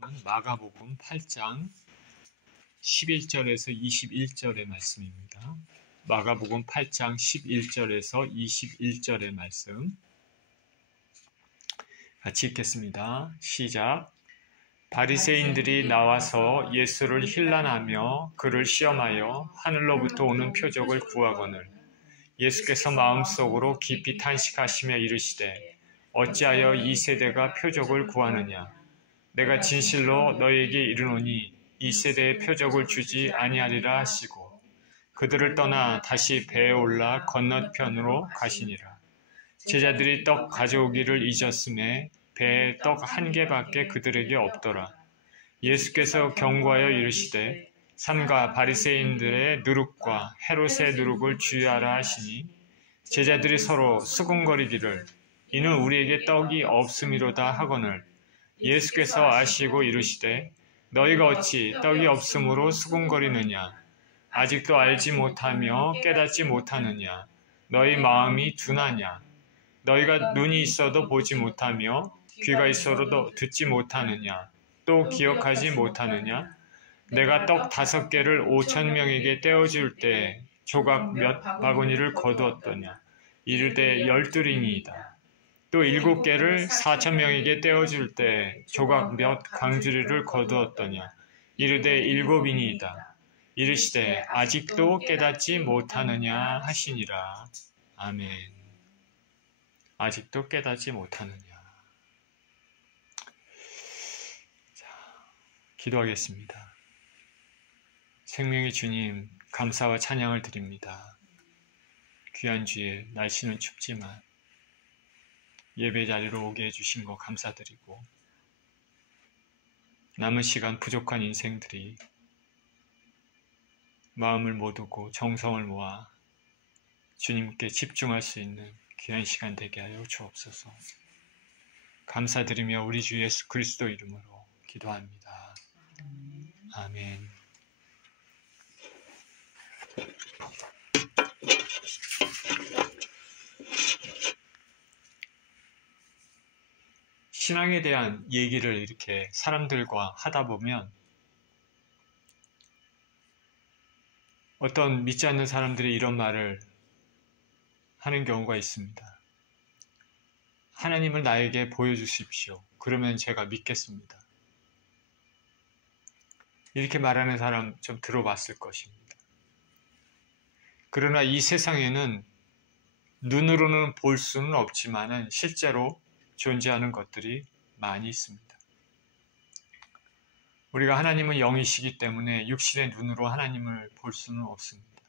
마가복음 8장 11절에서 21절의 말씀입니다. 마가복음 8장 11절에서 21절의 말씀 같이 읽겠습니다. 시작. 바리새인들이 나와서 예수를 힐난하며 그를 시험하여 하늘로부터 오는 표적을 구하거늘 예수께서 마음속으로 깊이 탄식하시며 이르시되 어찌하여 이 세대가 표적을 구하느냐. 내가 진실로 너희에게 이르노니 이 세대에 표적을 주지 아니하리라 하시고 그들을 떠나 다시 배에 올라 건너편으로 가시니라. 제자들이 떡 가져오기를 잊었음에 배에 떡 한 개밖에 그들에게 없더라. 예수께서 경고하여 이르시되 삼가 바리새인들의 누룩과 헤롯의 누룩을 주의하라 하시니 제자들이 서로 수군거리기를 이는 우리에게 떡이 없음이로다 하거늘 예수께서 아시고 이르시되 너희가 어찌 떡이 없음으로 수군거리느냐. 아직도 알지 못하며 깨닫지 못하느냐. 너희 마음이 둔하냐. 너희가 눈이 있어도 보지 못하며 귀가 있어도 듣지 못하느냐. 또 기억하지 못하느냐. 내가 떡 5개를 5,000명에게 떼어줄 때 조각 몇 바구니를 거두었더냐. 이르되 12링이이다. 또 7개를 4,000명에게 떼어줄 때 조각 몇 광주리를 거두었더냐. 이르되 7인이다. 이르시되 아직도 깨닫지 못하느냐 하시니라. 아멘. 아직도 깨닫지 못하느냐. 자, 기도하겠습니다. 생명의 주님, 감사와 찬양을 드립니다. 귀한 주에 날씨는 춥지만 예배 자리로 오게 해주신 거 감사드리고 남은 시간 부족한 인생들이 마음을 모두고 정성을 모아 주님께 집중할 수 있는 귀한 시간 되게 하여 주옵소서. 감사드리며 우리 주 예수 그리스도 이름으로 기도합니다. 아멘. 신앙에 대한 얘기를 이렇게 사람들과 하다 보면 어떤 믿지 않는 사람들이 이런 말을 하는 경우가 있습니다. 하나님을 나에게 보여주십시오. 그러면 제가 믿겠습니다. 이렇게 말하는 사람 좀 들어봤을 것입니다. 그러나 이 세상에는 눈으로는 볼 수는 없지만 실제로 존재하는 것들이 많이 있습니다. 우리가 하나님은 영이시기 때문에 육신의 눈으로 하나님을 볼 수는 없습니다.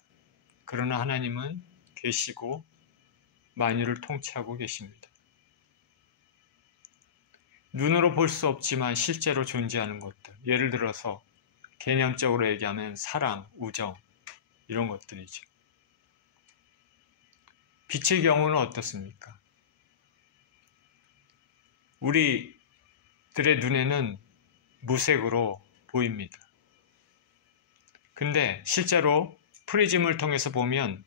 그러나 하나님은 계시고 만유를 통치하고 계십니다. 눈으로 볼 수 없지만 실제로 존재하는 것들, 예를 들어서 개념적으로 얘기하면 사랑, 우정 이런 것들이죠. 빛의 경우는 어떻습니까? 우리들의 눈에는 무색으로 보입니다. 근데 실제로 프리즘을 통해서 보면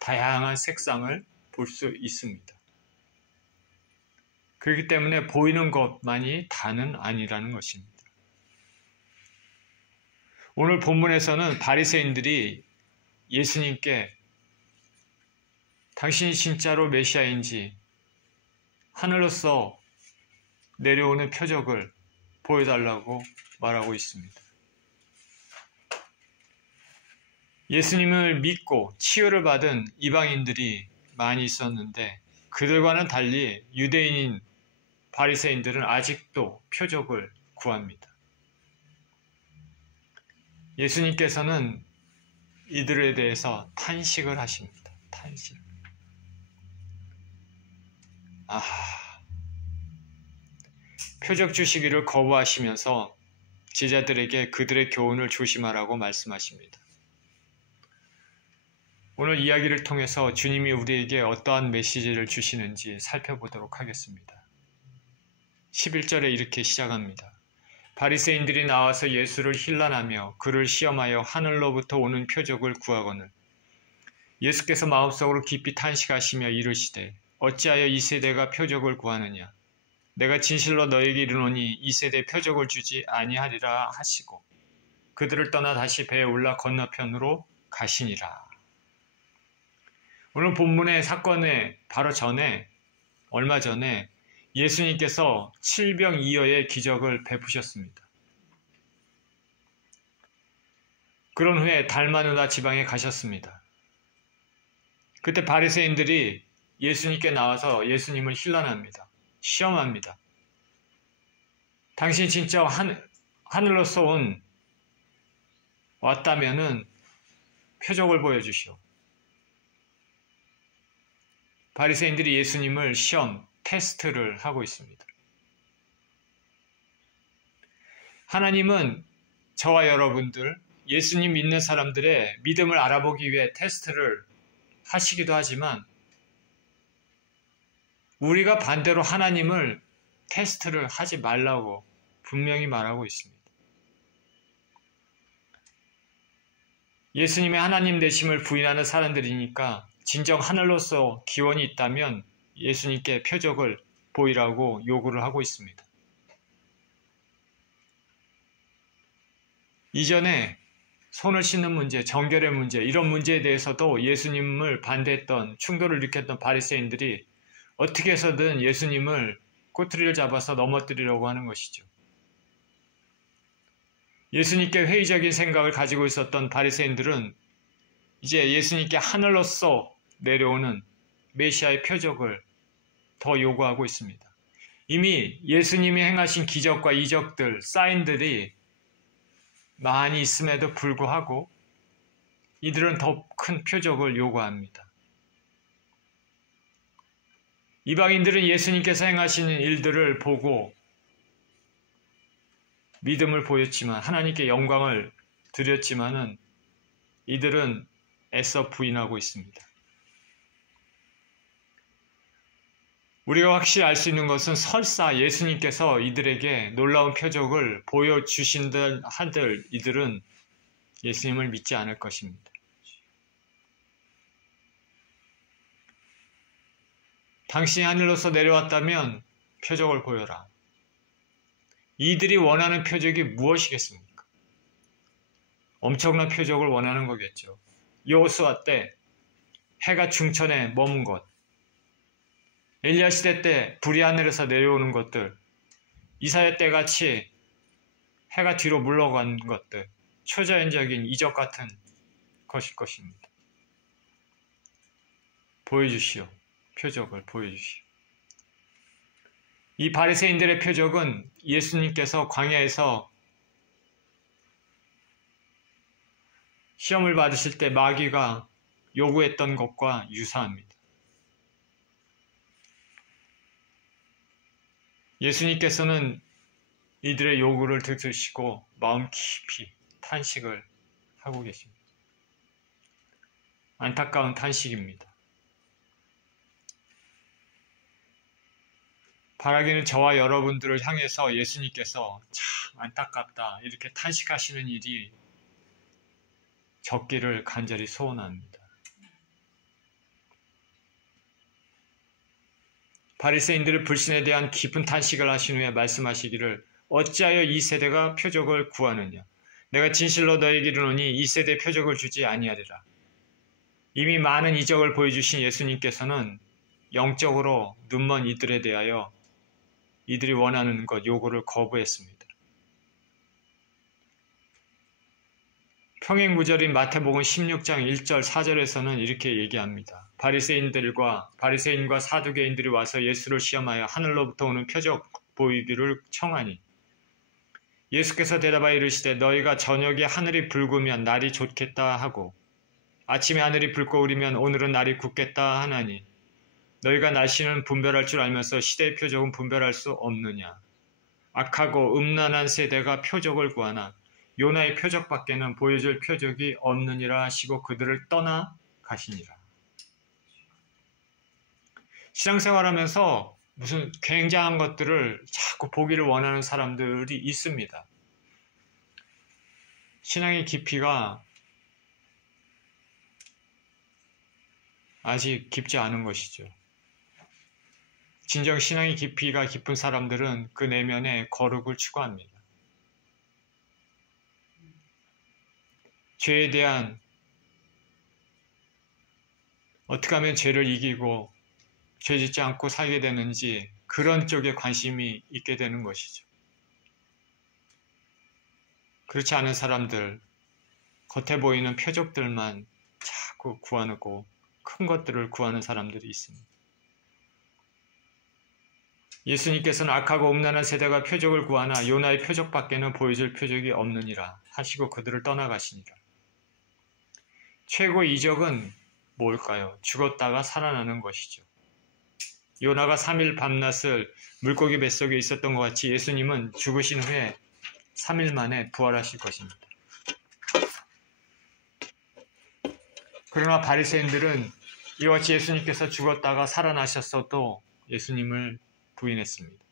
다양한 색상을 볼 수 있습니다. 그렇기 때문에 보이는 것만이 다는 아니라는 것입니다. 오늘 본문에서는 바리새인들이 예수님께 당신이 진짜로 메시아인지 하늘로서 내려오는 표적을 보여달라고 말하고 있습니다. 예수님을 믿고 치유를 받은 이방인들이 많이 있었는데 그들과는 달리 유대인인 바리새인들은 아직도 표적을 구합니다. 예수님께서는 이들에 대해서 탄식을 하십니다. 탄식. 표적 주시기를 거부하시면서 제자들에게 그들의 교훈을 조심하라고 말씀하십니다. 오늘 이야기를 통해서 주님이 우리에게 어떠한 메시지를 주시는지 살펴보도록 하겠습니다. 11절에 이렇게 시작합니다. 바리새인들이 나와서 예수를 힐난하며 그를 시험하여 하늘로부터 오는 표적을 구하거늘 예수께서 마음속으로 깊이 탄식하시며 이르시되 어찌하여 이 세대가 표적을 구하느냐. 내가 진실로 너에게 이르노니 이 세대에 표적을 주지 아니하리라 하시고 그들을 떠나 다시 배에 올라 건너편으로 가시니라. 오늘 본문의 사건의 바로 전에 얼마 전에 예수님께서 칠병이어의 기적을 베푸셨습니다. 그런 후에 달마누다 지방에 가셨습니다. 그때 바리새인들이 예수님께 나와서 예수님을 힐난합니다. 시험합니다. 당신 진짜 하늘로서 왔다면은 표적을 보여주시오. 바리새인들이 예수님을 시험, 테스트를 하고 있습니다. 하나님은 저와 여러분들, 예수님 믿는 사람들의 믿음을 알아보기 위해 테스트를 하시기도 하지만 우리가 반대로 하나님을 테스트를 하지 말라고 분명히 말하고 있습니다. 예수님의 하나님 되심을 부인하는 사람들이니까 진정 하늘로서 기원이 있다면 예수님께 표적을 보이라고 요구를 하고 있습니다. 이전에 손을 씻는 문제, 정결의 문제, 이런 문제에 대해서도 예수님을 반대했던, 충돌을 일으켰던 바리새인들이 어떻게 해서든 예수님을 꼬투리를 잡아서 넘어뜨리려고 하는 것이죠. 예수님께 회의적인 생각을 가지고 있었던 바리새인들은 이제 예수님께 하늘로서 내려오는 메시아의 표적을 더 요구하고 있습니다. 이미 예수님이 행하신 기적과 이적들, 사인들이 많이 있음에도 불구하고 이들은 더 큰 표적을 요구합니다. 이방인들은 예수님께서 행하시는 일들을 보고 믿음을 보였지만 하나님께 영광을 드렸지만은 이들은 애써 부인하고 있습니다. 우리가 확실히 알 수 있는 것은 설사 예수님께서 이들에게 놀라운 표적을 보여주신들 한들 이들은 예수님을 믿지 않을 것입니다. 당신이 하늘로서 내려왔다면 표적을 보여라. 이들이 원하는 표적이 무엇이겠습니까? 엄청난 표적을 원하는 거겠죠. 여호수아 때 해가 중천에 머문 것, 엘리야 시대 때 불이 하늘에서 내려오는 것들, 이사야 때 같이 해가 뒤로 물러간 것들, 초자연적인 이적 같은 것일 것입니다. 보여주시오. 표적을 보여주시오. 이 바리새인들의 표적은 예수님께서 광야에서 시험을 받으실 때 마귀가 요구했던 것과 유사합니다. 예수님께서는 이들의 요구를 들으시고 마음 깊이 탄식을 하고 계십니다. 안타까운 탄식입니다. 바라기는 저와 여러분들을 향해서 예수님께서 참 안타깝다 이렇게 탄식하시는 일이 적기를 간절히 소원합니다. 바리새인들의 불신에 대한 깊은 탄식을 하신 후에 말씀하시기를 어찌하여 이 세대가 표적을 구하느냐. 내가 진실로 너에게 이르노니 이 세대에 표적을 주지 아니하리라. 이미 많은 이적을 보여주신 예수님께서는 영적으로 눈먼 이들에 대하여 이들이 원하는 것, 요구를 거부했습니다. 평행구절인 마태복음 16장 1절 4절에서는 이렇게 얘기합니다. 바리새인과 사두개인들이 와서 예수를 시험하여 하늘로부터 오는 표적 보이기를 청하니 예수께서 대답하여 이르시되 너희가 저녁에 하늘이 붉으면 날이 좋겠다 하고 아침에 하늘이 붉고 흐리면 오늘은 날이 굳겠다 하나니 너희가 날씨는 분별할 줄 알면서 시대의 표적은 분별할 수 없느냐. 악하고 음란한 세대가 표적을 구하나 요나의 표적밖에는 보여줄 표적이 없느니라 하시고 그들을 떠나 가시니라. 신앙생활하면서 무슨 굉장한 것들을 자꾸 보기를 원하는 사람들이 있습니다. 신앙의 깊이가 아직 깊지 않은 것이죠. 진정 신앙의 깊이가 깊은 사람들은 그 내면에 거룩을 추구합니다. 죄에 대한 어떻게 하면 죄를 이기고 죄 짓지 않고 살게 되는지 그런 쪽에 관심이 있게 되는 것이죠. 그렇지 않은 사람들, 겉에 보이는 표적들만 자꾸 구하고 큰 것들을 구하는 사람들이 있습니다. 예수님께서는 악하고 음란한 세대가 표적을 구하나 요나의 표적밖에는 보여줄 표적이 없느니라 하시고 그들을 떠나가시니라. 최고의 이적은 뭘까요? 죽었다가 살아나는 것이죠. 요나가 3일 밤낮을 물고기 뱃속에 있었던 것 같이 예수님은 죽으신 후에 3일 만에 부활하실 것입니다. 그러나 바리새인들은 이와 같이 예수님께서 죽었다가 살아나셨어도 예수님을 부인했습니다.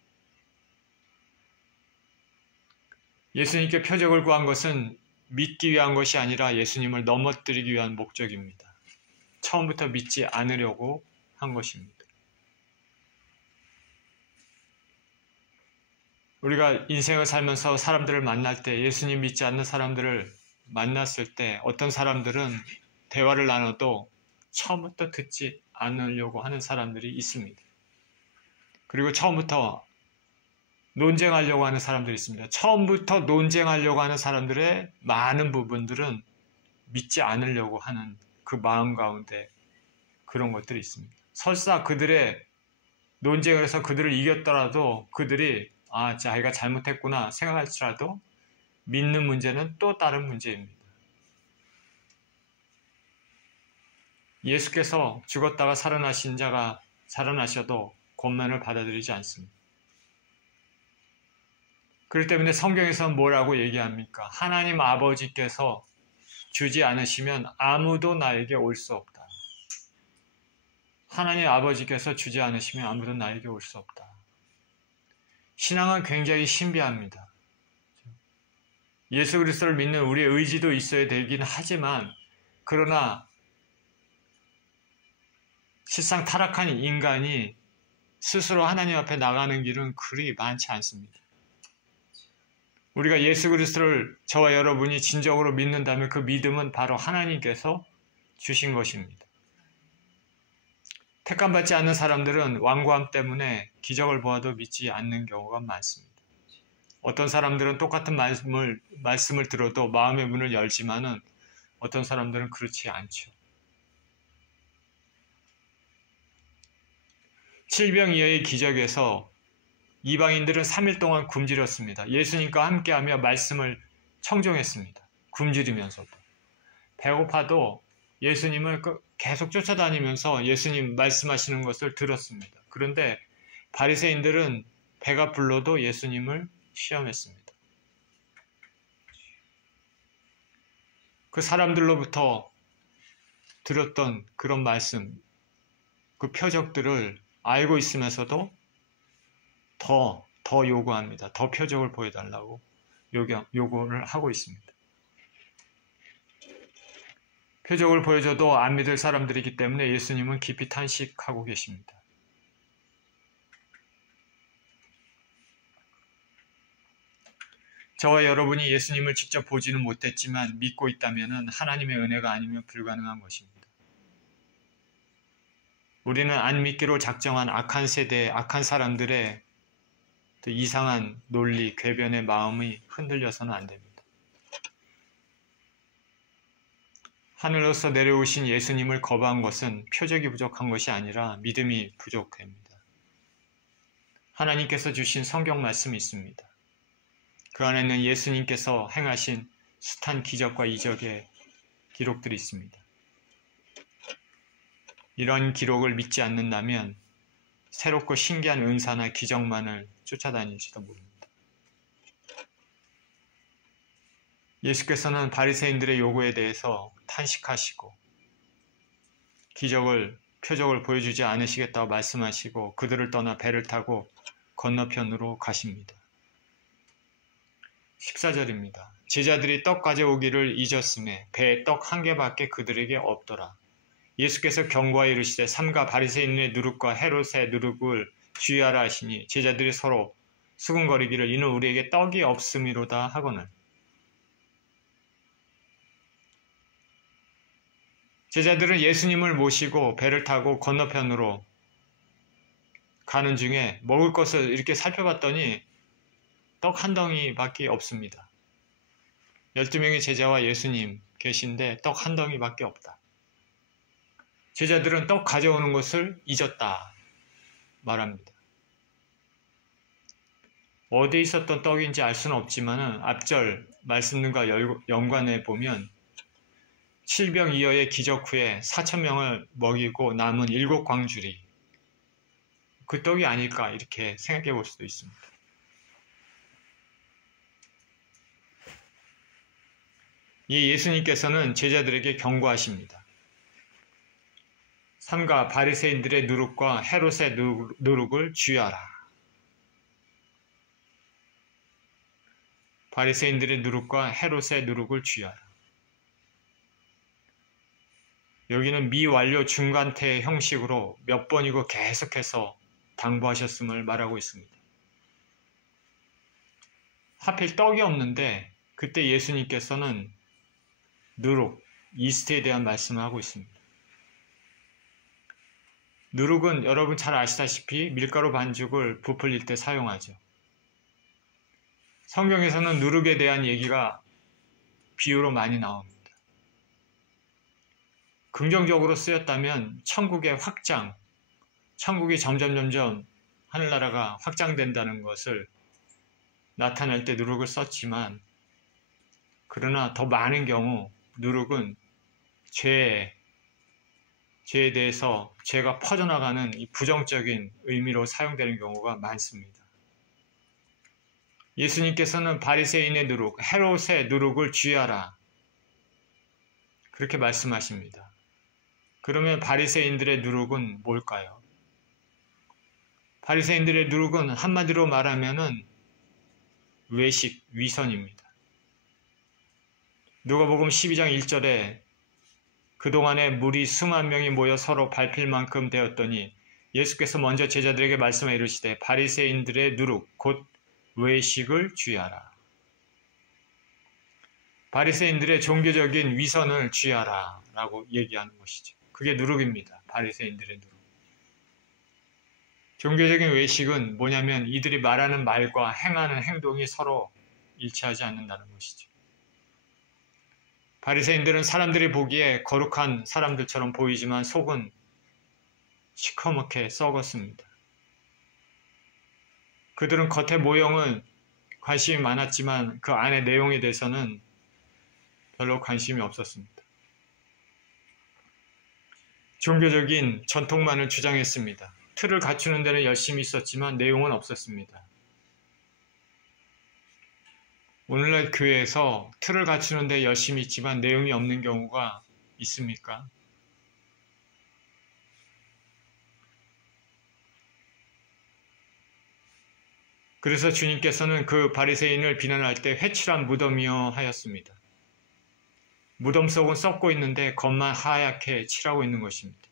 예수님께 표적을 구한 것은 믿기 위한 것이 아니라 예수님을 넘어뜨리기 위한 목적입니다. 처음부터 믿지 않으려고 한 것입니다. 우리가 인생을 살면서 사람들을 만날 때 예수님 믿지 않는 사람들을 만났을 때 어떤 사람들은 대화를 나눠도 처음부터 듣지 않으려고 하는 사람들이 있습니다. 그리고 처음부터 논쟁하려고 하는 사람들이 있습니다. 처음부터 논쟁하려고 하는 사람들의 많은 부분들은 믿지 않으려고 하는 그 마음 가운데 그런 것들이 있습니다. 설사 그들의 논쟁을 해서 그들을 이겼더라도 그들이 자기가 잘못했구나 생각할지라도 믿는 문제는 또 다른 문제입니다. 예수께서 죽었다가 살아나신 자가 살아나셔도 권면을 받아들이지 않습니다. 그렇기 때문에 성경에서는 뭐라고 얘기합니까? 하나님 아버지께서 주지 않으시면 아무도 나에게 올 수 없다. 하나님 아버지께서 주지 않으시면 아무도 나에게 올 수 없다. 신앙은 굉장히 신비합니다. 예수 그리스도를 믿는 우리의 의지도 있어야 되긴 하지만 그러나 실상 타락한 인간이 스스로 하나님 앞에 나가는 길은 그리 많지 않습니다. 우리가 예수 그리스도를 저와 여러분이 진정으로 믿는다면 그 믿음은 바로 하나님께서 주신 것입니다. 택감받지 않는 사람들은 완고함 때문에 기적을 보아도 믿지 않는 경우가 많습니다. 어떤 사람들은 똑같은 말씀을 들어도 마음의 문을 열지만은 어떤 사람들은 그렇지 않죠. 칠병이어의 기적에서 이방인들은 3일 동안 굶주렸습니다. 예수님과 함께하며 말씀을 청종했습니다. 굶주리면서도. 배고파도 예수님을 계속 쫓아다니면서 예수님 말씀하시는 것을 들었습니다. 그런데 바리새인들은 배가 불러도 예수님을 시험했습니다. 그 사람들로부터 들었던 그런 말씀, 그 표적들을 알고 있으면서도 더 요구합니다. 더 표적을 보여달라고 요구를 하고 있습니다. 표적을 보여줘도 안 믿을 사람들이기 때문에 예수님은 깊이 탄식하고 계십니다. 저와 여러분이 예수님을 직접 보지는 못했지만 믿고 있다면 하나님의 은혜가 아니면 불가능한 것입니다. 우리는 안 믿기로 작정한 악한 세대, 악한 사람들의 이상한 논리, 궤변의 마음이 흔들려서는 안 됩니다. 하늘로서 내려오신 예수님을 거부한 것은 표적이 부족한 것이 아니라 믿음이 부족합니다. 하나님께서 주신 성경 말씀이 있습니다. 그 안에는 예수님께서 행하신 숱한 기적과 이적의 기록들이 있습니다. 이런 기록을 믿지 않는다면 새롭고 신기한 은사나 기적만을 쫓아다닐지도 모릅니다. 예수께서는 바리새인들의 요구에 대해서 탄식하시고 표적을 보여주지 않으시겠다고 말씀하시고 그들을 떠나 배를 타고 건너편으로 가십니다. 14절입니다. 제자들이 떡 가져오기를 잊었음에 배에 떡 한 개밖에 그들에게 없더라. 예수께서 경고하여 이르시되 삼가 바리새인의 누룩과 헤롯의 누룩을 주의하라 하시니 제자들이 서로 수군거리기를 이는 우리에게 떡이 없음이로다 하거늘. 제자들은 예수님을 모시고 배를 타고 건너편으로 가는 중에 먹을 것을 이렇게 살펴봤더니 떡 한 덩이밖에 없습니다. 12명의 제자와 예수님 계신데 떡 한 덩이밖에 없다. 제자들은 떡 가져오는 것을 잊었다 말합니다. 어디에 있었던 떡인지 알 수는 없지만 앞절 말씀과 연관해 보면 7병2여의 기적 후에 4,000명을 먹이고 남은 7광주리 그 떡이 아닐까 이렇게 생각해 볼 수도 있습니다. 이 예수님께서는 제자들에게 경고하십니다. 삼가 바리새인들의 누룩과 헤롯의 누룩을 주의하라. 바리새인들의 누룩과 헤롯의 누룩을 주의하라. 여기는 미완료 중간태 형식으로 몇 번이고 계속해서 당부하셨음을 말하고 있습니다. 하필 떡이 없는데 그때 예수님께서는 누룩, 이스트에 대한 말씀을 하고 있습니다. 누룩은 여러분 잘 아시다시피 밀가루 반죽을 부풀릴 때 사용하죠. 성경에서는 누룩에 대한 얘기가 비유로 많이 나옵니다. 긍정적으로 쓰였다면 천국의 확장, 천국이 점점 하늘나라가 확장된다는 것을 나타낼 때 누룩을 썼지만 그러나 더 많은 경우 누룩은 죄에 대해서 죄가 퍼져나가는 이 부정적인 의미로 사용되는 경우가 많습니다. 예수님께서는 바리새인의 누룩, 헤롯의 누룩을 주의하라 그렇게 말씀하십니다. 그러면 바리새인들의 누룩은 뭘까요? 바리새인들의 누룩은 한마디로 말하면은 외식, 위선입니다. 누가복음 12장 1절에 그동안에 무리 수만 명이 모여 서로 밟힐 만큼 되었더니 예수께서 먼저 제자들에게 말씀해 이르시되 바리새인들의 누룩 곧 외식을 주의하라. 바리새인들의 종교적인 위선을 주의하라 라고 얘기하는 것이죠. 그게 누룩입니다. 바리새인들의 누룩. 종교적인 외식은 뭐냐면 이들이 말하는 말과 행하는 행동이 서로 일치하지 않는다는 것이죠. 바리새인들은 사람들이 보기에 거룩한 사람들처럼 보이지만 속은 시커멓게 썩었습니다. 그들은 겉의 모형은 관심이 많았지만 그 안의 내용에 대해서는 별로 관심이 없었습니다. 종교적인 전통만을 주장했습니다. 틀을 갖추는 데는 열심히 있었지만 내용은 없었습니다. 오늘날 교회에서 틀을 갖추는 데 열심히 있지만 내용이 없는 경우가 있습니까? 그래서 주님께서는 그 바리새인을 비난할 때 회칠한 무덤이여 하였습니다. 무덤 속은 썩고 있는데 겉만 하얗게 칠하고 있는 것입니다.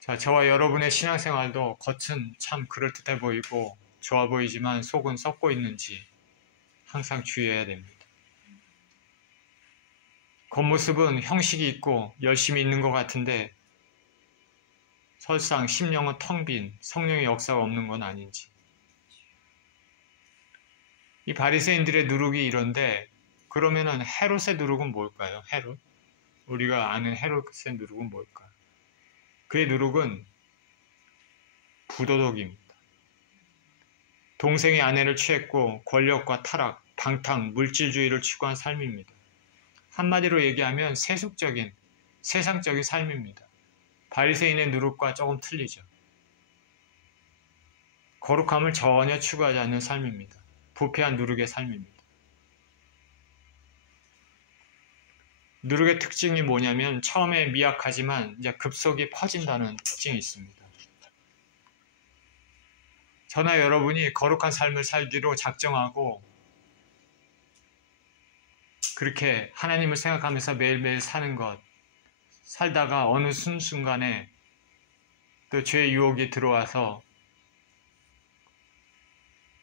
자, 저와 여러분의 신앙생활도 겉은 참 그럴듯해 보이고 좋아 보이지만 속은 썩고 있는지 항상 주의해야 됩니다. 겉모습은 형식이 있고 열심히 있는 것 같은데 설상 심령은 텅 빈 성령의 역사가 없는 건 아닌지. 이 바리새인들의 누룩이 이런데 그러면은 헤롯의 누룩은 뭘까요? 헤롯? 우리가 아는 헤롯의 누룩은 뭘까요? 그의 누룩은 부도덕입니다. 동생의 아내를 취했고 권력과 타락, 방탕, 물질주의를 추구한 삶입니다. 한마디로 얘기하면 세속적인, 세상적인 삶입니다. 바리새인의 누룩과 조금 틀리죠. 거룩함을 전혀 추구하지 않는 삶입니다. 부패한 누룩의 삶입니다. 누룩의 특징이 뭐냐면 처음에 미약하지만 이제 급속히 퍼진다는 특징이 있습니다. 저나 여러분이 거룩한 삶을 살기로 작정하고 그렇게 하나님을 생각하면서 매일매일 사는 것, 살다가 어느 순간에 또 죄의 유혹이 들어와서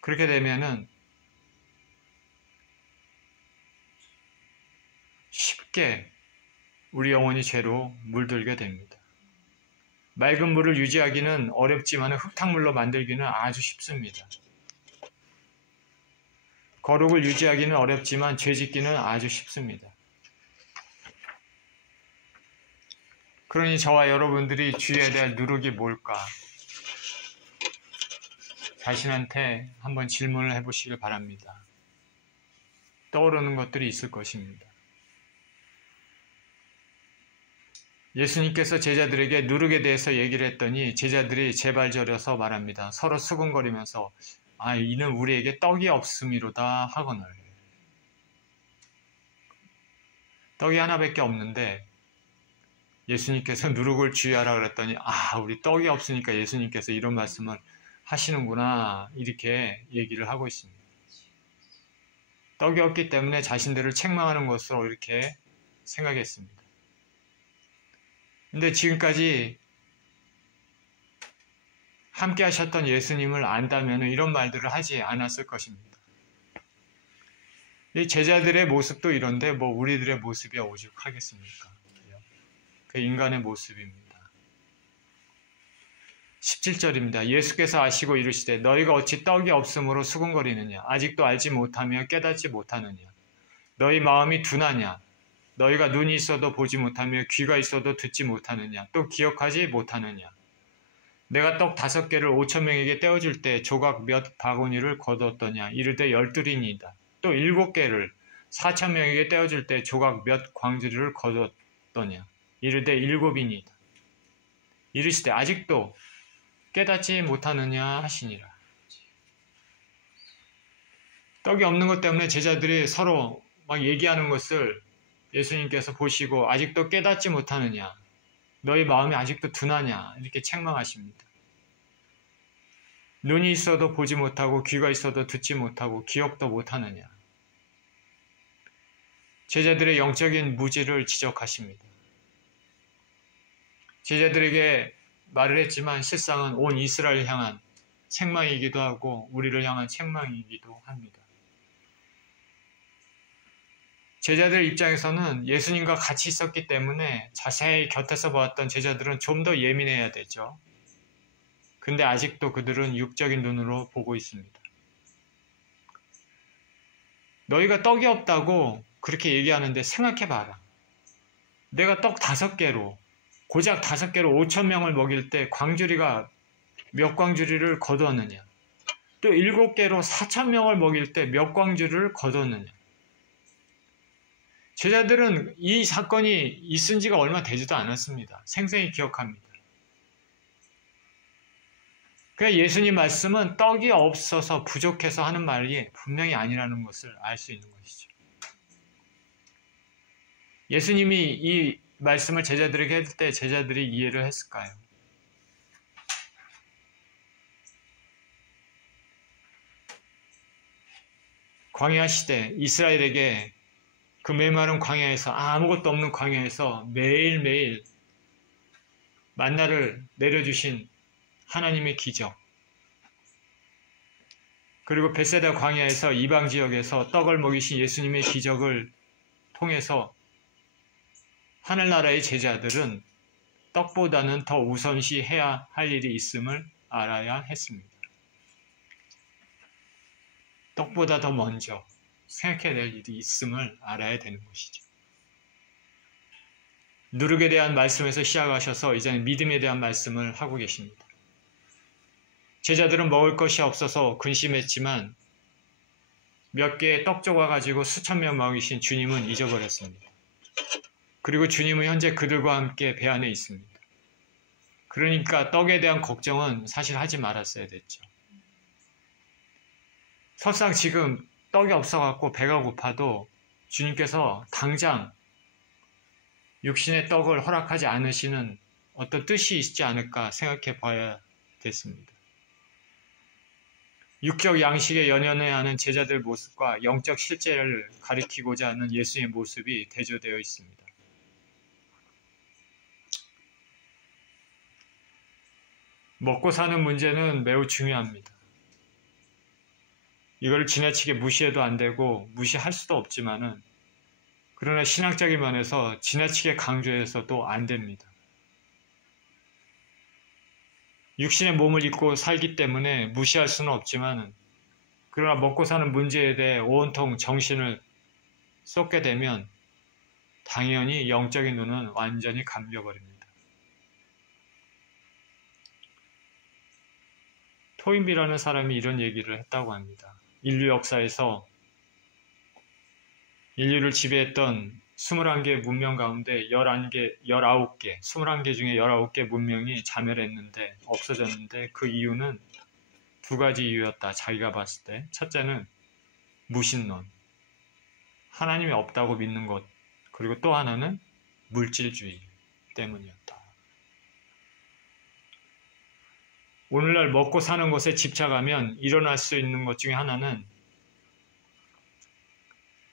그렇게 되면은 쉽게 우리 영혼이 죄로 물들게 됩니다. 맑은 물을 유지하기는 어렵지만 흙탕물로 만들기는 아주 쉽습니다. 거룩을 유지하기는 어렵지만 죄 짓기는 아주 쉽습니다. 그러니 저와 여러분들이 주의해야 될 누룩이 뭘까? 자신한테 한번 질문을 해보시길 바랍니다. 떠오르는 것들이 있을 것입니다. 예수님께서 제자들에게 누룩에 대해서 얘기를 했더니 제자들이 제발 저려서 말합니다. 서로 수근거리면서 이는 우리에게 떡이 없음이로다 하거늘. 떡이 하나밖에 없는데 예수님께서 누룩을 주의하라 그랬더니 우리 떡이 없으니까 예수님께서 이런 말씀을 하시는구나 이렇게 얘기를 하고 있습니다. 떡이 없기 때문에 자신들을 책망하는 것으로 이렇게 생각했습니다. 근데 지금까지 함께 하셨던 예수님을 안다면 이런 말들을 하지 않았을 것입니다. 이 제자들의 모습도 이런데 우리들의 모습이 오죽하겠습니까? 그 인간의 모습입니다. 17절입니다. 예수께서 아시고 이르시되 너희가 어찌 떡이 없으므로 수군거리느냐 아직도 알지 못하며 깨닫지 못하느냐 너희 마음이 둔하냐 너희가 눈이 있어도 보지 못하며 귀가 있어도 듣지 못하느냐 또 기억하지 못하느냐 내가 떡 5개를 5,000명에게 떼어줄 때 조각 몇 바구니를 거두었더냐 이르되 12이니이다 또 7개를 4,000명에게 떼어줄 때 조각 몇 광주리를 거두었더냐 이르되 7이니이다 이르시되 아직도 깨닫지 못하느냐 하시니라. 떡이 없는 것 때문에 제자들이 서로 막 얘기하는 것을 예수님께서 보시고 아직도 깨닫지 못하느냐 너희 마음이 아직도 둔하냐 이렇게 책망하십니다. 눈이 있어도 보지 못하고 귀가 있어도 듣지 못하고 기억도 못하느냐 제자들의 영적인 무지를 지적하십니다. 제자들에게 말을 했지만 실상은 온 이스라엘을 향한 책망이기도 하고 우리를 향한 책망이기도 합니다. 제자들 입장에서는 예수님과 같이 있었기 때문에 자세히 곁에서 보았던 제자들은 좀 더 예민해야 되죠. 근데 아직도 그들은 육적인 눈으로 보고 있습니다. 너희가 떡이 없다고 그렇게 얘기하는데 생각해봐라. 내가 떡 5개로 고작 5개로 5,000명을 먹일 때 광주리가 몇 광주리를 거두었느냐 또 7개로 4,000명을 먹일 때 몇 광주리를 거두었느냐 제자들은 이 사건이 있은 지가 얼마 되지도 않았습니다. 생생히 기억합니다. 그러니까 예수님 말씀은 떡이 없어서 부족해서 하는 말이 분명히 아니라는 것을 알 수 있는 것이죠. 예수님이 이 말씀을 제자들에게 했을 때 제자들이 이해를 했을까요? 광야 시대 이스라엘에게 그 메마른 광야에서 아무것도 없는 광야에서 매일매일 만나를 내려주신 하나님의 기적 그리고 벳세다 광야에서 이방 지역에서 떡을 먹이신 예수님의 기적을 통해서 하늘나라의 제자들은 떡보다는 더 우선시해야 할 일이 있음을 알아야 했습니다. 떡보다 더 먼저 생각해야 될 일이 있음을 알아야 되는 것이죠. 누룩에 대한 말씀에서 시작하셔서 이제는 믿음에 대한 말씀을 하고 계십니다. 제자들은 먹을 것이 없어서 근심했지만 몇 개의 떡 조각 가지고 수천 명 먹이신 주님은 잊어버렸습니다. 그리고 주님은 현재 그들과 함께 배 안에 있습니다. 그러니까 떡에 대한 걱정은 사실 하지 말았어야 됐죠. 설상 지금 떡이 없어갖고 배가 고파도 주님께서 당장 육신의 떡을 허락하지 않으시는 어떤 뜻이 있지 않을까 생각해 봐야 됐습니다. 육적 양식에 연연해야 하는 제자들 모습과 영적 실제를 가리키고자 하는 예수의 모습이 대조되어 있습니다. 먹고 사는 문제는 매우 중요합니다. 이걸 지나치게 무시해도 안 되고 무시할 수도 없지만은 그러나 신앙적인 면에서 지나치게 강조해서도 안 됩니다. 육신의 몸을 입고 살기 때문에 무시할 수는 없지만 그러나 먹고 사는 문제에 대해 온통 정신을 쏟게 되면 당연히 영적인 눈은 완전히 감겨버립니다. 토인비라는 사람이 이런 얘기를 했다고 합니다. 인류 역사에서 인류를 지배했던 21개 문명 가운데 19개 중에 19개 문명이 자멸했는데 없어졌는데 그 이유는 두 가지 이유였다. 자기가 봤을 때. 첫째는 무신론. 하나님이 없다고 믿는 것. 그리고 또 하나는 물질주의 때문이었다. 오늘날 먹고 사는 것에 집착하면 일어날 수 있는 것 중에 하나는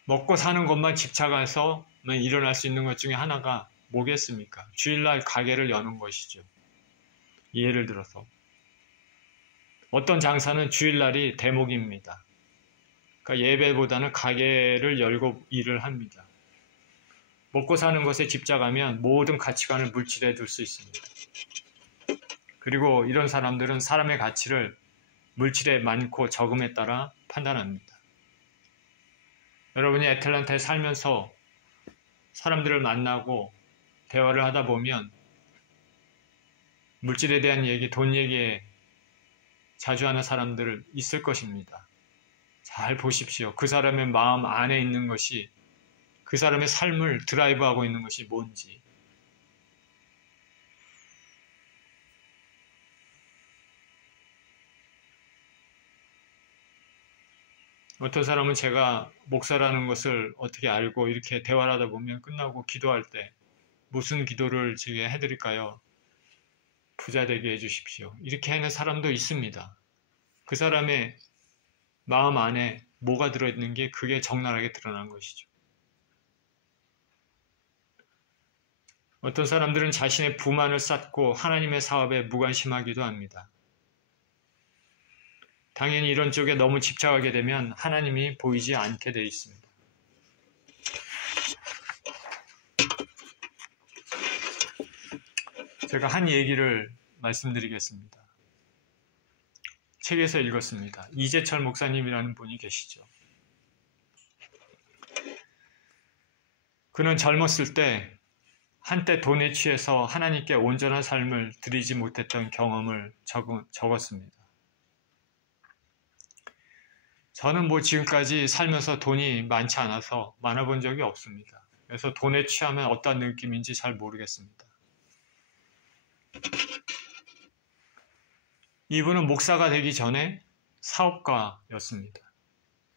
먹고 사는 것만 집착해서 일어날 수 있는 것 중에 하나가 뭐겠습니까? 주일날 가게를 여는 것이죠. 예를 들어서 어떤 장사는 주일날이 대목입니다. 그러니까 예배보다는 가게를 열고 일을 합니다. 먹고 사는 것에 집착하면 모든 가치관을 물질에 둘 수 있습니다. 그리고 이런 사람들은 사람의 가치를 물질의 많고 적음에 따라 판단합니다. 여러분이 애틀랜타에 살면서 사람들을 만나고 대화를 하다 보면 물질에 대한 얘기, 돈 얘기에 자주 하는 사람들 있을 것입니다. 잘 보십시오. 그 사람의 마음 안에 있는 것이, 그 사람의 삶을 드라이브하고 있는 것이 뭔지. 어떤 사람은 제가 목사라는 것을 어떻게 알고 이렇게 대화를 하다 보면 끝나고 기도할 때 무슨 기도를 제게 해드릴까요? 부자 되게 해주십시오. 이렇게 하는 사람도 있습니다. 그 사람의 마음 안에 뭐가 들어있는 게 그게 적나라하게 드러난 것이죠. 어떤 사람들은 자신의 부만을 쌓고 하나님의 사업에 무관심하기도 합니다. 당연히 이런 쪽에 너무 집착하게 되면 하나님이 보이지 않게 되어 있습니다. 제가 한 얘기를 말씀드리겠습니다. 책에서 읽었습니다. 이재철 목사님이라는 분이 계시죠. 그는 젊었을 때 한때 돈에 취해서 하나님께 온전한 삶을 드리지 못했던 경험을 적었습니다. 저는 지금까지 살면서 돈이 많지 않아서 많아 본 적이 없습니다. 그래서 돈에 취하면 어떤 느낌인지 잘 모르겠습니다. 이분은 목사가 되기 전에 사업가였습니다.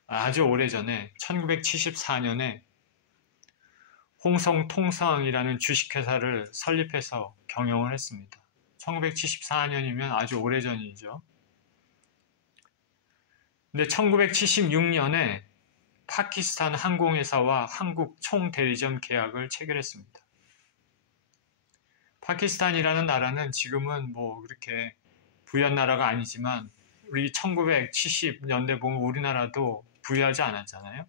아주 오래전에 1974년에 홍성통상이라는 주식회사를 설립해서 경영을 했습니다. 1974년이면 아주 오래전이죠. 근데 1976년에 파키스탄 항공회사와 한국 총대리점 계약을 체결했습니다. 파키스탄이라는 나라는 지금은 그렇게 부유한 나라가 아니지만 우리 1970년대 보면 우리나라도 부유하지 않았잖아요.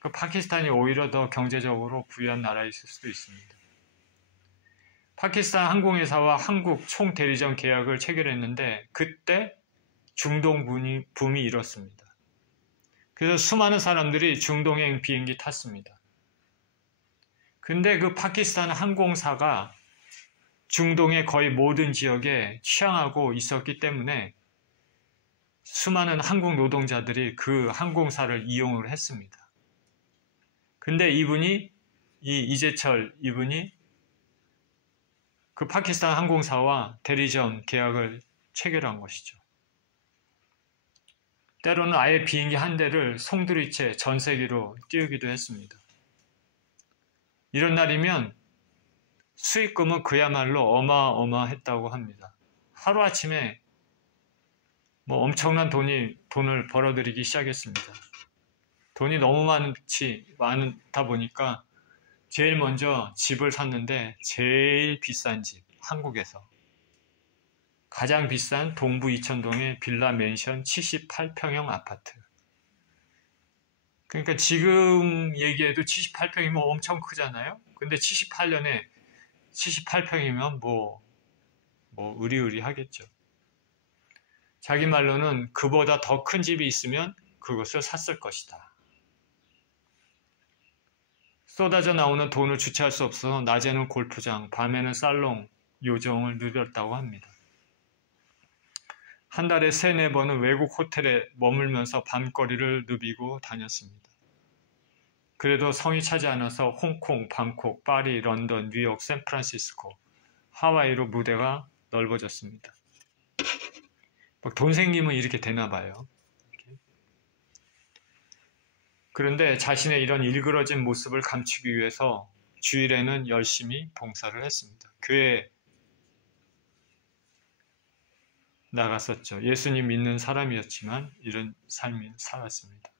그 파키스탄이 오히려 더 경제적으로 부유한 나라일 수도 있습니다. 파키스탄 항공회사와 한국 총대리점 계약을 체결했는데 그때 중동 붐이 일었습니다. 그래서 수많은 사람들이 중동행 비행기 탔습니다. 근데 그 파키스탄 항공사가 중동의 거의 모든 지역에 취항하고 있었기 때문에 수많은 한국 노동자들이 그 항공사를 이용을 했습니다. 근데 이재철 이분이 그 파키스탄 항공사와 대리점 계약을 체결한 것이죠. 때로는 아예 비행기 한 대를 송두리째 전 세계로 띄우기도 했습니다. 이런 날이면 수익금은 그야말로 어마어마했다고 합니다. 하루아침에 엄청난 돈을 벌어들이기 시작했습니다. 돈이 너무 많다 보니까 제일 먼저 집을 샀는데 제일 비싼 집, 한국에서. 가장 비싼 동부 이천동의 빌라 맨션 78평형 아파트. 그러니까 지금 얘기해도 78평이면 엄청 크잖아요. 근데 78년에 78평이면 뭐 의리의리하겠죠. 자기 말로는 그보다 더 큰 집이 있으면 그것을 샀을 것이다. 쏟아져 나오는 돈을 주체할 수 없어서 낮에는 골프장, 밤에는 살롱, 요정을 누렸다고 합니다. 한 달에 3-4번은 외국 호텔에 머물면서 밤거리를 누비고 다녔습니다. 그래도 성이 차지 않아서 홍콩, 방콕, 파리, 런던, 뉴욕, 샌프란시스코, 하와이로 무대가 넓어졌습니다. 돈 생기면 이렇게 되나 봐요. 그런데 자신의 이런 일그러진 모습을 감추기 위해서 주일에는 열심히 봉사를 했습니다. 교회에 나갔었죠. 예수님 믿는 사람이었지만 이런 삶을 살았습니다.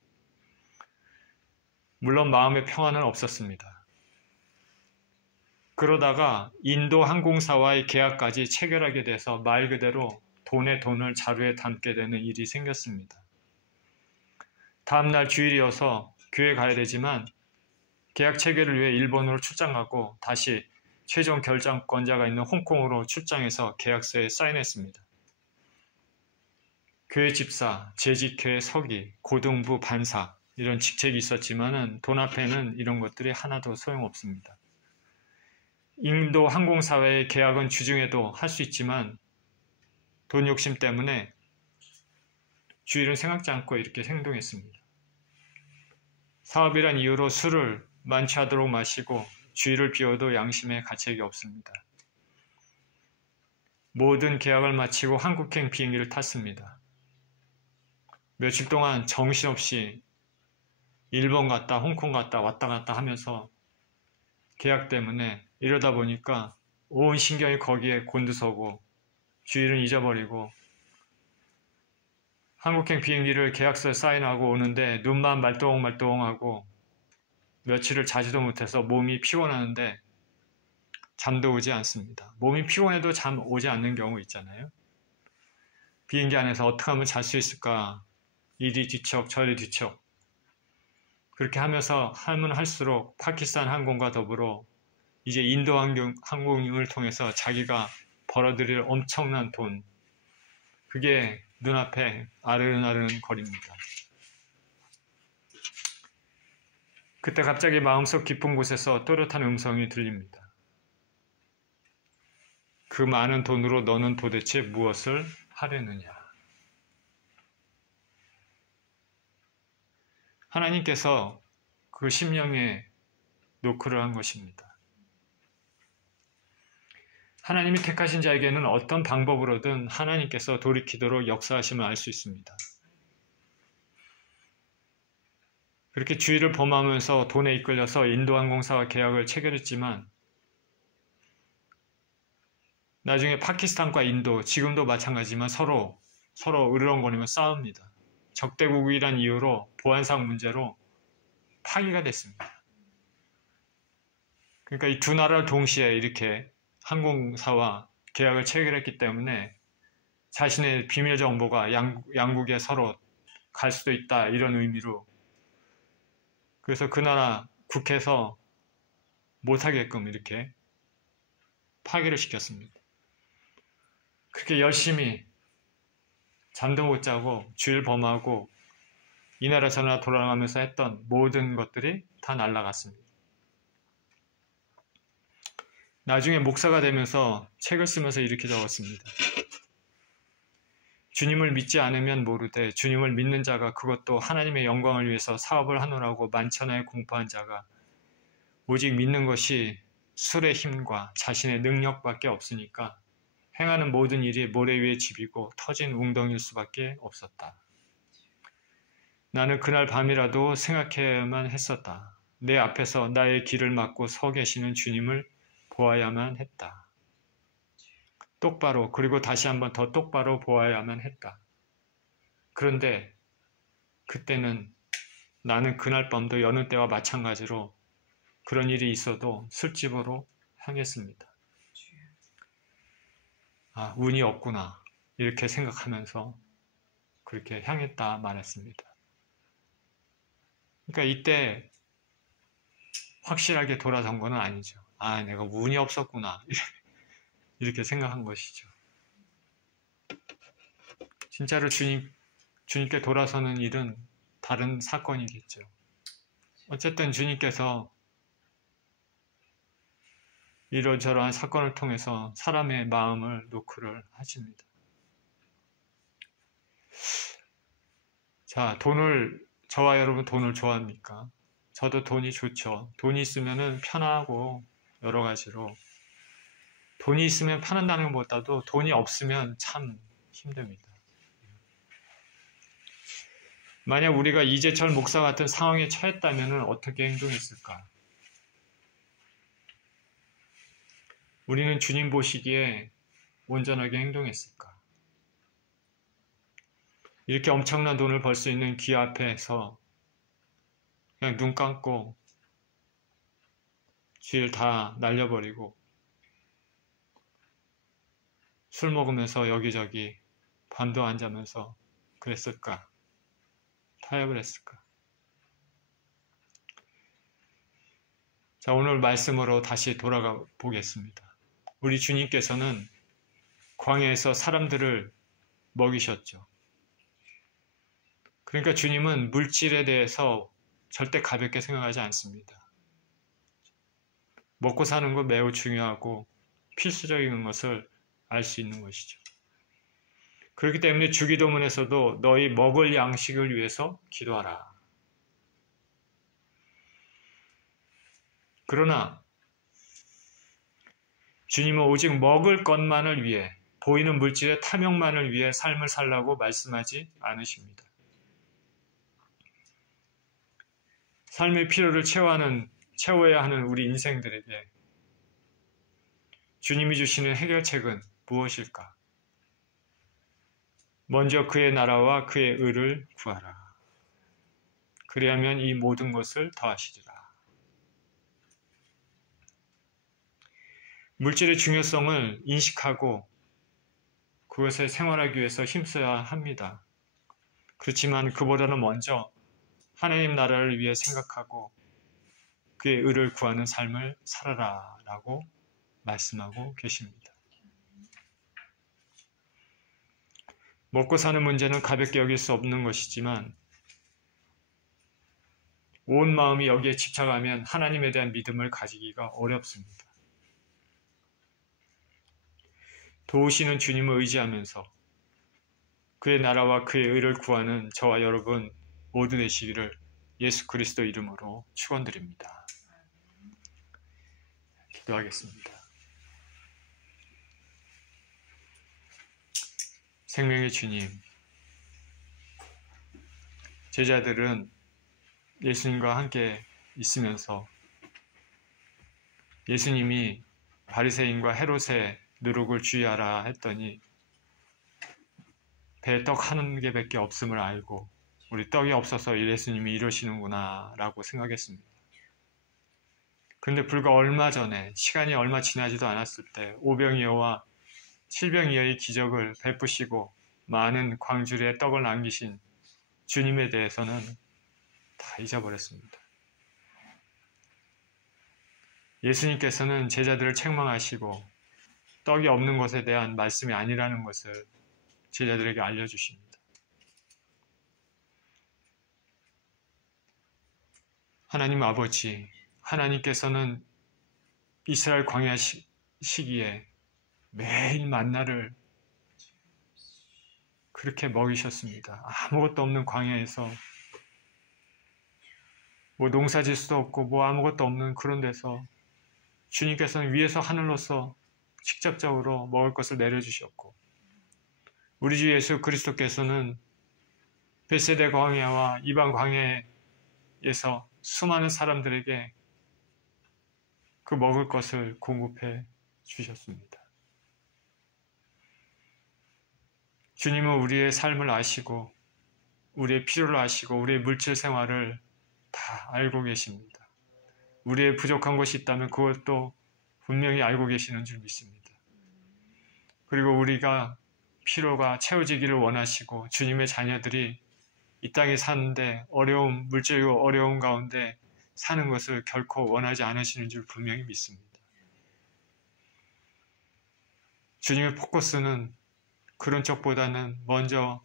물론 마음의 평안은 없었습니다. 그러다가 인도 항공사와의 계약까지 체결하게 돼서 말 그대로 돈에 돈을 자루에 담게 되는 일이 생겼습니다. 다음날 주일이어서 교회 가야 되지만 계약 체결을 위해 일본으로 출장가고 다시 최종 결정권자가 있는 홍콩으로 출장해서 계약서에 사인했습니다. 교회 집사, 재직회 서기, 고등부 반사 이런 직책이 있었지만 돈 앞에는 이런 것들이 하나도 소용없습니다. 인도 항공사와의 계약은 주중에도 할 수 있지만 돈 욕심 때문에 주일은 생각지 않고 이렇게 행동했습니다. 사업이란 이유로 술을 만취하도록 마시고 주일을 비워도 양심에 가책이 없습니다. 모든 계약을 마치고 한국행 비행기를 탔습니다. 며칠 동안 정신없이 일본 갔다 홍콩 갔다 왔다 갔다 하면서 계약 때문에 이러다 보니까 온 신경이 거기에 곤두서고 주일은 잊어버리고 한국행 비행기를 계약서에 사인하고 오는데 눈만 말똥말똥하고 며칠을 자지도 못해서 몸이 피곤하는데 잠도 오지 않습니다. 몸이 피곤해도 잠 오지 않는 경우 있잖아요. 비행기 안에서 어떻게 하면 잘 수 있을까? 이리 뒤척 저리 뒤척 그렇게 하면서 하면 할수록 파키스탄 항공과 더불어 이제 인도 항공을 통해서 자기가 벌어들일 엄청난 돈 그게 눈앞에 아른아른 거립니다. 그때 갑자기 마음속 깊은 곳에서 또렷한 음성이 들립니다. 그 많은 돈으로 너는 도대체 무엇을 하려느냐? 하나님께서 그 심령에 노크를 한 것입니다. 하나님이 택하신 자에게는 어떤 방법으로든 하나님께서 돌이키도록 역사하심을 알 수 있습니다. 그렇게 주의를 범하면서 돈에 이끌려서 인도항공사와 계약을 체결했지만 나중에 파키스탄과 인도, 지금도 마찬가지지만 서로 으르렁거리며 싸웁니다. 적대국이란 이유로 보안상 문제로 파기가 됐습니다. 그러니까 이 두 나라를 동시에 이렇게 항공사와 계약을 체결했기 때문에 자신의 비밀 정보가 양국에 서로 갈 수도 있다 이런 의미로 그래서 그 나라 국회에서 못하게끔 이렇게 파기를 시켰습니다. 그렇게 열심히 잠도 못 자고 주일 범하고 이 나라 저 나라 돌아가면서 했던 모든 것들이 다 날아갔습니다. 나중에 목사가 되면서 책을 쓰면서 이렇게 적었습니다. 주님을 믿지 않으면 모르되 주님을 믿는 자가 그것도 하나님의 영광을 위해서 사업을 하노라고 만천하에 공포한 자가 오직 믿는 것이 술의 힘과 자신의 능력밖에 없으니까 행하는 모든 일이 모래 위의 집이고 터진 웅덩이일 수밖에 없었다. 나는 그날 밤이라도 생각해야만 했었다. 내 앞에서 나의 길을 막고 서 계시는 주님을 보아야만 했다. 똑바로 그리고 다시 한번 더 똑바로 보아야만 했다. 그런데 그때는 나는 그날 밤도 여느 때와 마찬가지로 그런 일이 있어도 술집으로 향했습니다. 아, 운이 없구나. 이렇게 생각하면서 그렇게 향했다 말했습니다. 그러니까 이때 확실하게 돌아선 건 아니죠. 아, 내가 운이 없었구나. 이렇게 생각한 것이죠. 진짜로 주님께 돌아서는 일은 다른 사건이겠죠. 어쨌든 주님께서 이러저러한 사건을 통해서 사람의 마음을 노크를 하십니다. 자, 저와 여러분 돈을 좋아합니까? 저도 돈이 좋죠. 돈이 있으면 편하고 여러 가지로. 돈이 있으면 편한다는 것보다도 돈이 없으면 참 힘듭니다. 만약 우리가 이재철 목사 같은 상황에 처했다면 어떻게 행동했을까? 우리는 주님 보시기에 온전하게 행동했을까? 이렇게 엄청난 돈을 벌 수 있는 기회 앞에서 그냥 눈 감고 쥐를 다 날려버리고 술 먹으면서 여기저기 밤도 안 자면서 그랬을까? 타협을 했을까? 자, 오늘 말씀으로 다시 돌아가 보겠습니다. 우리 주님께서는 광야에서 사람들을 먹이셨죠. 그러니까 주님은 물질에 대해서 절대 가볍게 생각하지 않습니다. 먹고 사는 건 매우 중요하고 필수적인 것을 알 수 있는 것이죠. 그렇기 때문에 주기도문에서도 너희 먹을 양식을 위해서 기도하라. 그러나 주님은 오직 먹을 것만을 위해, 보이는 물질의 탐욕만을 위해 삶을 살라고 말씀하지 않으십니다. 삶의 필요를 채워야 하는 우리 인생들에게 주님이 주시는 해결책은 무엇일까? 먼저 그의 나라와 그의 의를 구하라. 그리하면 이 모든 것을 더하시리라. 물질의 중요성을 인식하고 그것을 생활하기 위해서 힘써야 합니다. 그렇지만 그보다는 먼저 하나님 나라를 위해 생각하고 그의 의를 구하는 삶을 살아라 라고 말씀하고 계십니다. 먹고 사는 문제는 가볍게 여길 수 없는 것이지만 온 마음이 여기에 집착하면 하나님에 대한 믿음을 가지기가 어렵습니다. 도우시는 주님을 의지하면서 그의 나라와 그의 의를 구하는 저와 여러분 모두 되시기를 예수 그리스도 이름으로 축원드립니다. 기도하겠습니다. 생명의 주님, 제자들은 예수님과 함께 있으면서 예수님이 바리새인과 헤롯의 누룩을 주의하라 했더니 배에 떡 한 개밖에 없음을 알고 우리 떡이 없어서 예수님이 이러시는구나 라고 생각했습니다. 그런데 불과 얼마 전에, 시간이 얼마 지나지도 않았을 때 오병이어와 칠병이어의 기적을 베푸시고 많은 광주리에 떡을 남기신 주님에 대해서는 다 잊어버렸습니다. 예수님께서는 제자들을 책망하시고 떡이 없는 것에 대한 말씀이 아니라는 것을 제자들에게 알려주십니다. 하나님 아버지, 하나님께서는 이스라엘 광야 시기에 매일 만나를 그렇게 먹이셨습니다. 아무것도 없는 광야에서 뭐 농사 질 수도 없고 뭐 아무것도 없는 그런 데서 주님께서는 위에서 하늘로서 직접적으로 먹을 것을 내려주셨고 우리 주 예수 그리스도께서는 벳세다 광야와 이방 광야에서 수많은 사람들에게 그 먹을 것을 공급해 주셨습니다. 주님은 우리의 삶을 아시고 우리의 필요를 아시고 우리의 물질 생활을 다 알고 계십니다. 우리의 부족한 것이 있다면 그것도 분명히 알고 계시는 줄 믿습니다. 그리고 우리가 피로가 채워지기를 원하시고 주님의 자녀들이 이 땅에 사는데 물질과 어려움 가운데 사는 것을 결코 원하지 않으시는 줄 분명히 믿습니다. 주님의 포커스는 그런 쪽보다는 먼저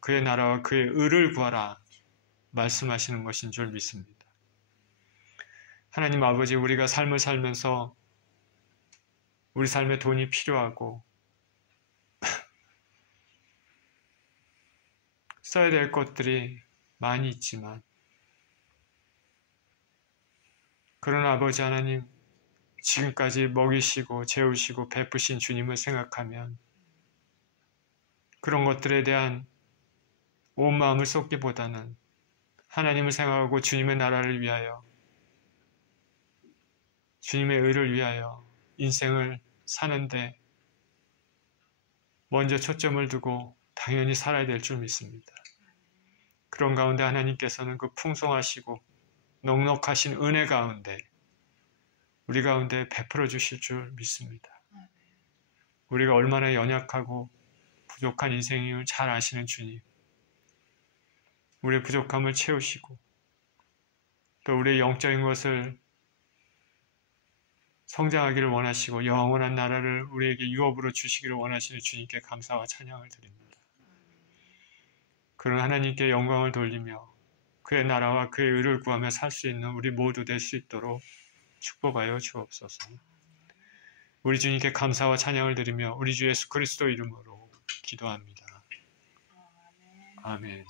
그의 나라와 그의 의를 구하라 말씀하시는 것인 줄 믿습니다. 하나님 아버지, 우리가 삶을 살면서 우리 삶에 돈이 필요하고 써야 될 것들이 많이 있지만, 그러나 아버지 하나님, 지금까지 먹이시고 재우시고 베푸신 주님을 생각하면 그런 것들에 대한 온 마음을 쏟기보다는 하나님을 생각하고 주님의 나라를 위하여, 주님의 의를 위하여 인생을 사는데 먼저 초점을 두고 당연히 살아야 될 줄 믿습니다. 그런 가운데 하나님께서는 그 풍성하시고 넉넉하신 은혜 가운데 우리 가운데 베풀어 주실 줄 믿습니다. 우리가 얼마나 연약하고 부족한 인생임을 잘 아시는 주님, 우리의 부족함을 채우시고 또 우리의 영적인 것을 성장하기를 원하시고 영원한 나라를 우리에게 유업으로 주시기를 원하시는 주님께 감사와 찬양을 드립니다. 그런 하나님께 영광을 돌리며 그의 나라와 그의 의를 구하며 살 수 있는 우리 모두 될 수 있도록 축복하여 주옵소서. 우리 주님께 감사와 찬양을 드리며 우리 주 예수 그리스도 이름으로 기도합니다. 아멘.